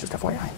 just FYI.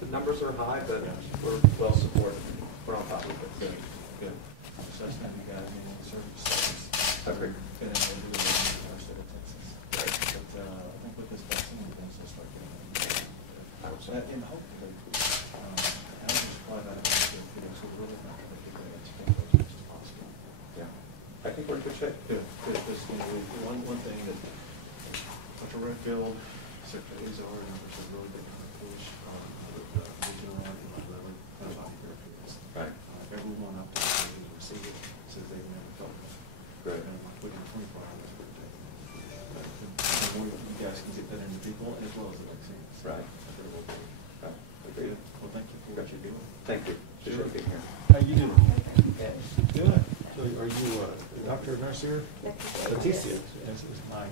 The numbers are high, but we're well supported. We're on top of it. Good. Good. So that's not you guys, I mean, service. Agreed. Fit in and do it in our state of Texas. Right. But I think with this vaccine, things will start getting so that, and hopefully, I was just glad that so we're really not trying to figure it out as much as possible. Yeah. I think we're in good shape. Good. Good. Because, you know, one thing that Dr. Redfield, Secretary Azar, and others have really been push with the regional level antibody therapeutics. Right. Everyone up to the receive it says they've never felt it. Great. And like within 24 hours, it's going to take. But the more you guys can get that into people as well as the vaccines. Right. I think it will be. Right. Agreed. Well, thank you for what you're doing. Thank you. Sure. Appreciate being here. How you doing? Good. So are you a doctor or nurse here? Leticia is my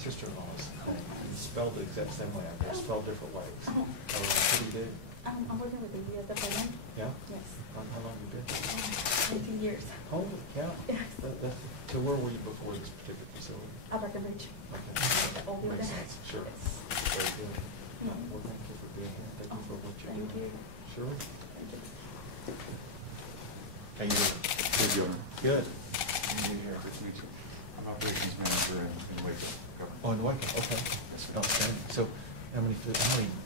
sister-in-law's name. It's spelled the exact same way, I guess, spelled different ways. What do you do? I'm working with the U.S. department. Yeah? Yes. How long have you been? 19 years. Holy cow. Yes. So where were you before this particular facility? Abbott Ridge. Okay. All the Makes way. sense. Sure. Yes. Very good. Mhm. Well, thank you for being here. Thank you for what you're Thank doing. you. Sure. Thank you. How you doing? Good, Governor. Good. I'm here for future. I'm operations manager in Waco. Oh, in Waco, okay. Outstanding. So how many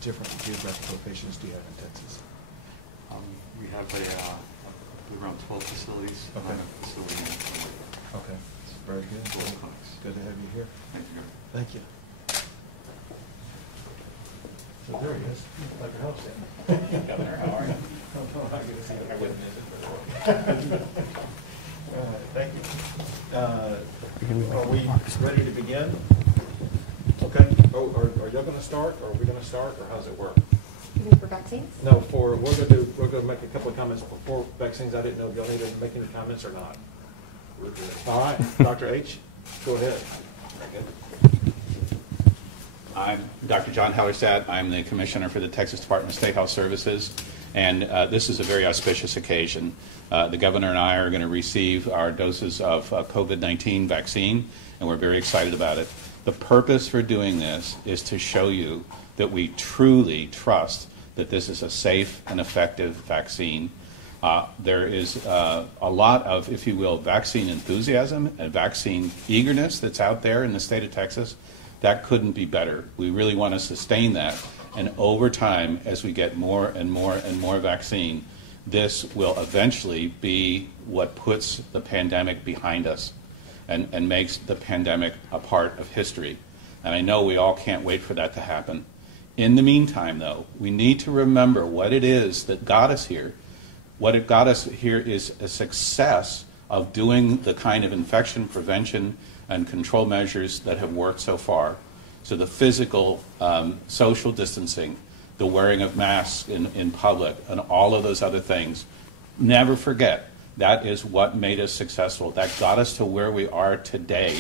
different geographical locations do you have in Texas? We have around 12 facilities. Okay. I'm a facility in Waco. Okay. Very good. 12 clinics. Good to have you here. Thank you, Governor. Thank you. So there he is, like your house in. Governor, how are you? I wouldn't miss it. Thank you. Are we ready to begin? Okay. Oh, are y'all going to start, or are we going to start, or how's it work? You mean for vaccines? No, we're going to make a couple of comments before vaccines. I didn't know if y'all needed to make any comments or not. We're good. All right, Dr. H, go ahead. Very good. I'm Dr. John Hellerstadt. I'm the Commissioner for the Texas Department of State Health Services, and this is a very auspicious occasion. The Governor and I are going to receive our doses of COVID-19 vaccine, and we're very excited about it. The purpose for doing this is to show you that we truly trust that this is a safe and effective vaccine. There is a lot of, if you will, vaccine enthusiasm and vaccine eagerness that's out there in the state of Texas. That couldn't be better. We really want to sustain that. And over time, as we get more and more and more vaccine, this will eventually be what puts the pandemic behind us and makes the pandemic a part of history. And I know we all can't wait for that to happen. In the meantime, though, we need to remember what it is that got us here. What it got us here is a success of doing the kind of infection prevention and control measures that have worked so far. So the physical, social distancing, the wearing of masks in public, and all of those other things. Never forget, that is what made us successful. That got us to where we are today,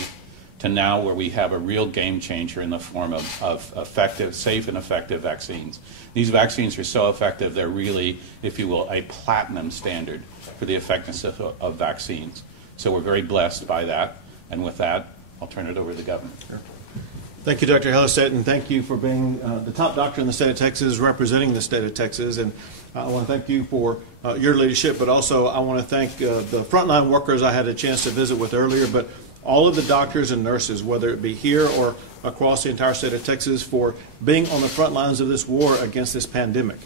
to now where we have a real game changer in the form of effective, safe and effective vaccines. These vaccines are so effective, they're really, if you will, a platinum standard for the effectiveness of vaccines. So we're very blessed by that. And with that, I'll turn it over to the Governor. Sure. Thank you, Dr. Hellerstadt, and thank you for being the top doctor in the state of Texas, representing the state of Texas. And I want to thank you for your leadership, but also I want to thank the frontline workers I had a chance to visit with earlier, but all of the doctors and nurses, whether it be here or across the entire state of Texas, for being on the front lines of this war against this pandemic.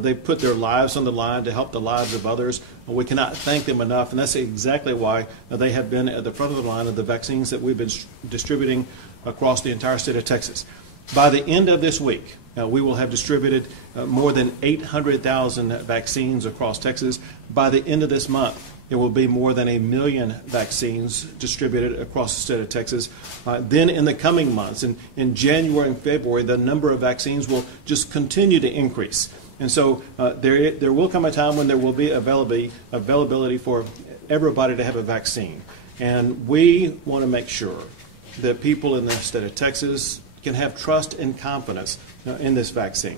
They put their lives on the line to help the lives of others. We cannot thank them enough, and that's exactly why they have been at the front of the line of the vaccines that we've been distributing across the entire state of Texas. By the end of this week, we will have distributed more than 800,000 vaccines across Texas. By the end of this month, there will be more than 1 million vaccines distributed across the state of Texas. Then in the coming months, in January and February, the number of vaccines will just continue to increase. And so there will come a time when there will be availability for everybody to have a vaccine. And we want to make sure that people in the state of Texas can have trust and confidence in this vaccine.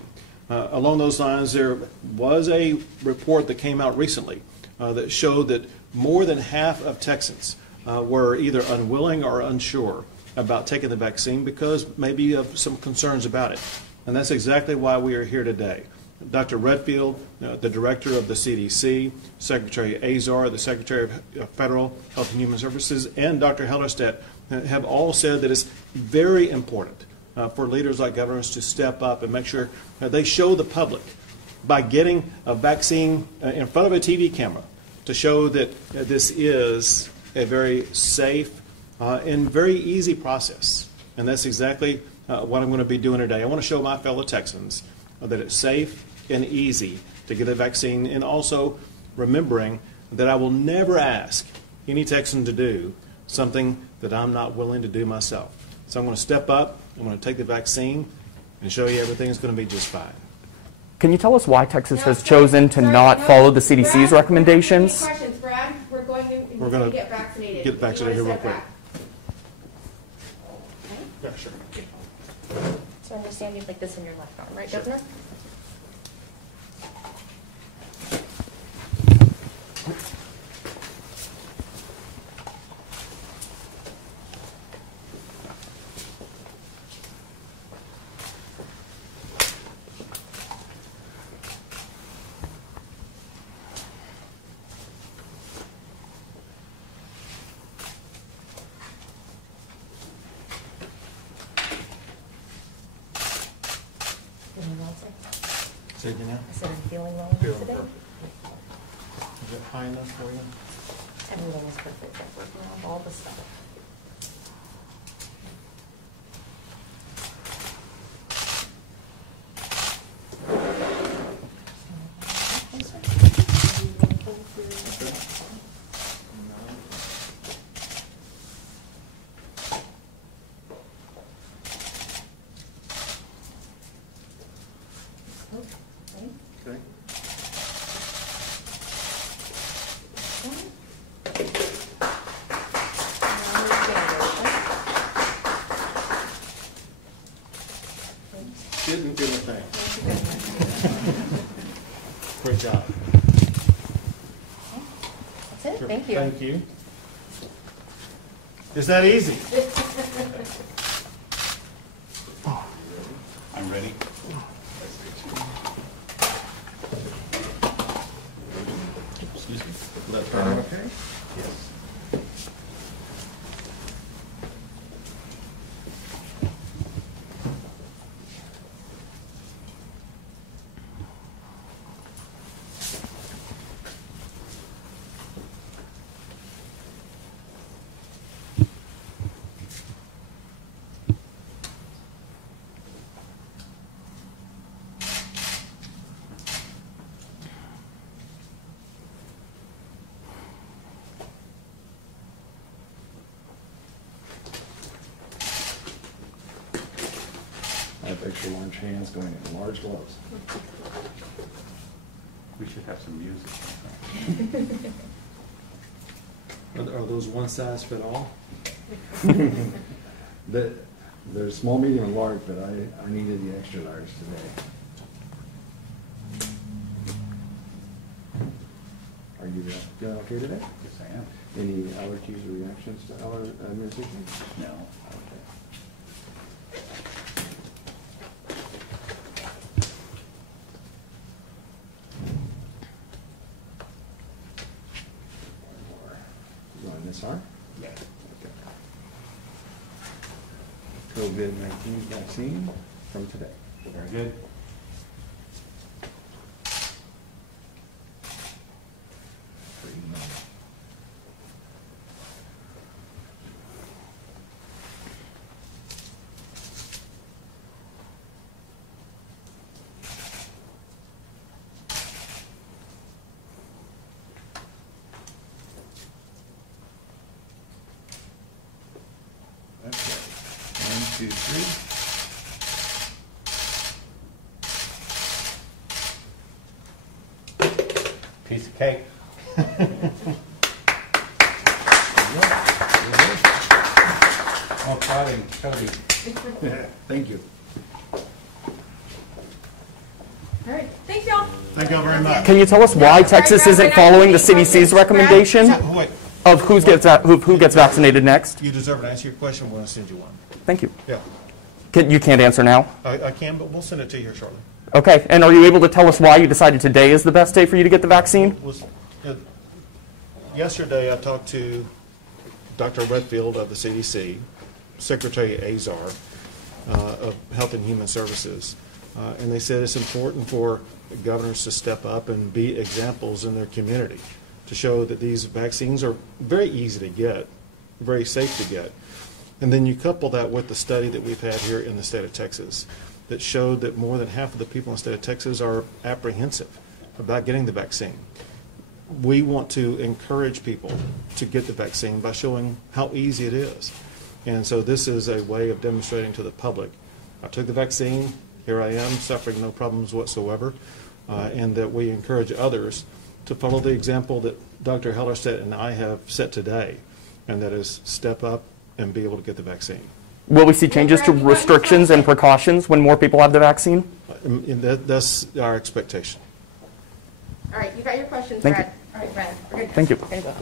Along those lines, there was a report that came out recently that showed that more than half of Texans were either unwilling or unsure about taking the vaccine because maybe of some concerns about it. And that's exactly why we are here today. Dr. Redfield, the director of the CDC, Secretary Azar, the Secretary of Federal Health and Human Services, and Dr. Hellerstedt have all said that it's very important for leaders like governors to step up and make sure they show the public by getting a vaccine in front of a TV camera to show that this is a very safe and very easy process. And that's exactly what I'm going to be doing today. I want to show my fellow Texans that it's safe and easy to get a vaccine, and also remembering that I will never ask any Texan to do something that I'm not willing to do myself. So I'm going to step up, I'm going to take the vaccine, and show you everything's going to be just fine. Can you tell us why Texas has chosen to not follow the CDC's recommendations? Questions, Brad? We're going to get vaccinated. Get vaccinated here real quick. Okay. Yeah, sure. So understand you'd like this in your left arm, right, Governor? Say it again now. I said I'm feeling well Feeling today. perfect. Is it high enough for you? Everything was perfect. I'm working on all the stuff. Okay. Didn't do a thing. Great job. That's it. Thank you. Thank you. Is that easy? I'm ready. Excuse me. Left arm. Okay. Yes. I have extra large hands going in large gloves. We should have some music. Are those one size fit all? They're small, medium, and large, but I needed the extra large today. Are you feeling okay today? Yes, I am. Any allergies or reactions to medication? No. Okay. You want this arm? Yeah. Okay. COVID-19 vaccine from today. Very good. Piece of cake. More fighting, Cody. Thank you. All right, thanks, y'all. Thank you all very much. Can you tell us why Texas isn't following the CDC's recommendation Wait, of who gets vaccinated next? you deserve to answer your question. We're going to send you one. Thank you. Yeah, You can't answer now? I can, but we'll send it to you here shortly. Okay, and are you able to tell us why you decided today is the best day for you to get the vaccine? Yesterday, I talked to Dr. Redfield of the CDC, Secretary Azar of Health and Human Services, and they said it's important for governors to step up and be examples in their community to show that these vaccines are very easy to get, very safe to get. And then you couple that with the study that we've had here in the state of Texas that showed that more than half of the people in the state of Texas are apprehensive about getting the vaccine. We want to encourage people to get the vaccine by showing how easy it is. And so this is a way of demonstrating to the public, I took the vaccine, here I am, suffering no problems whatsoever, and that we encourage others to follow the example that Dr. Hellerstedt and I have set today, and that is step up and be able to get the vaccine. Will we see changes to restrictions and precautions when more people have the vaccine? And that's our expectation. All right, you got your questions, Thank Brad. you. All right, Brad, we're good. Thank you. We're gonna go.